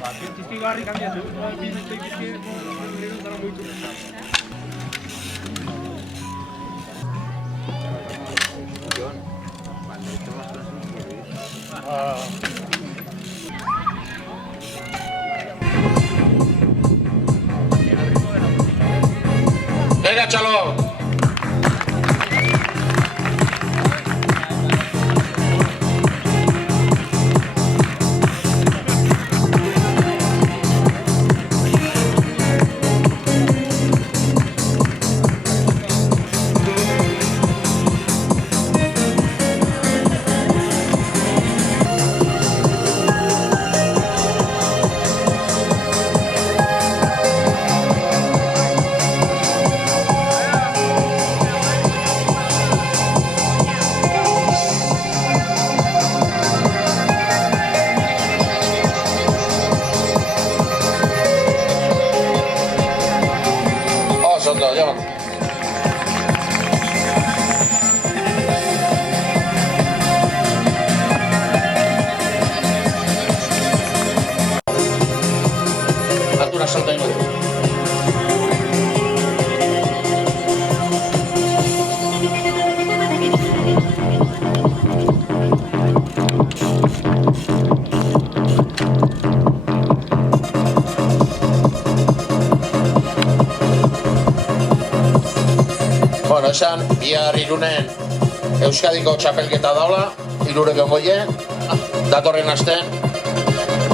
Tizkigarri kandiatu, bizitza ikizki, lehenu zara moitu. Venga, chalo. Bueno, esan, bihar Irunen Euskadiko txapelketa daula, Irureko goie, datorren asten,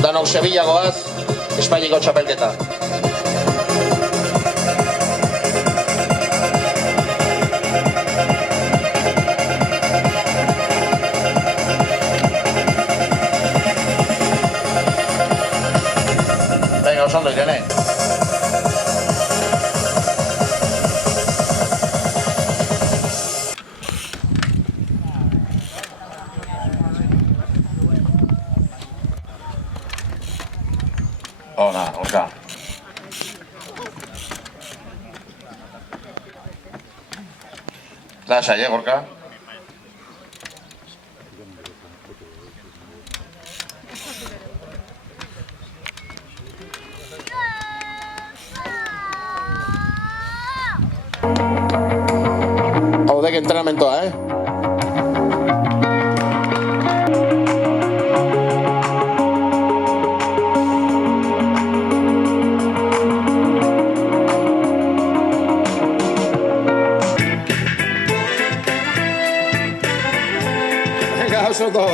danok Sevillagoaz, Espainiko txapelketa. Venga, osondo, Irene. Hola, Gorka. Lasai, Gorka? Hau dek entrenamentoa, Soto.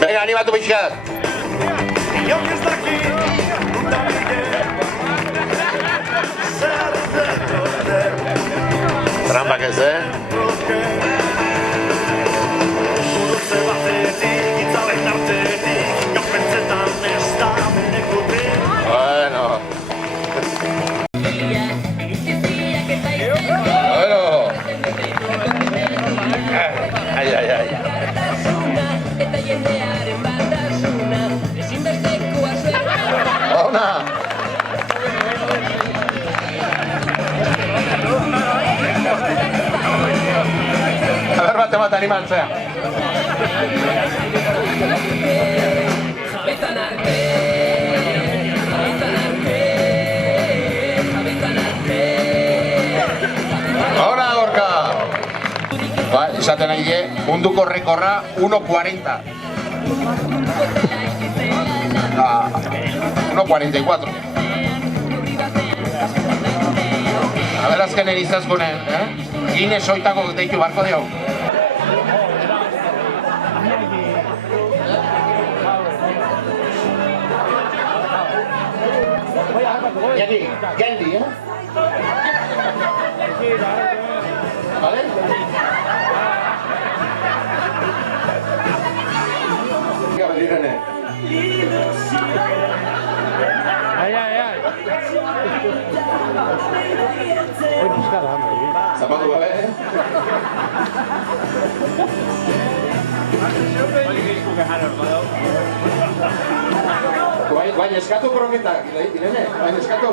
Venga, animatu pixkat. Trampak ez, Bueno. Ona! A ver, bat animatzea. Ona, Gorka! Ba, izaten nahi ge, munduko rekorra 1.40. 1.44. A ver, azken erizazkunen, Guinness oitako deitu barko diau. Geldi, ¿Vale? Zapatu gabe, Baina eskatu kroketak, Irene, baina eskatu.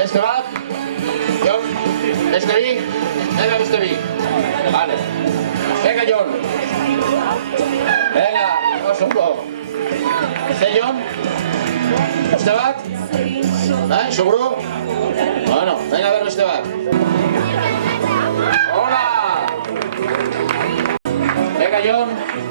Beste bat? Jon? Beste bi? Venga, beste bi. Vale. Venga, Jon. Venga, oso ondo. Ze, Jon? Beste bat? Bai, seguro? Bueno, venga, a ver beste bat. Hola! Venga, Jon.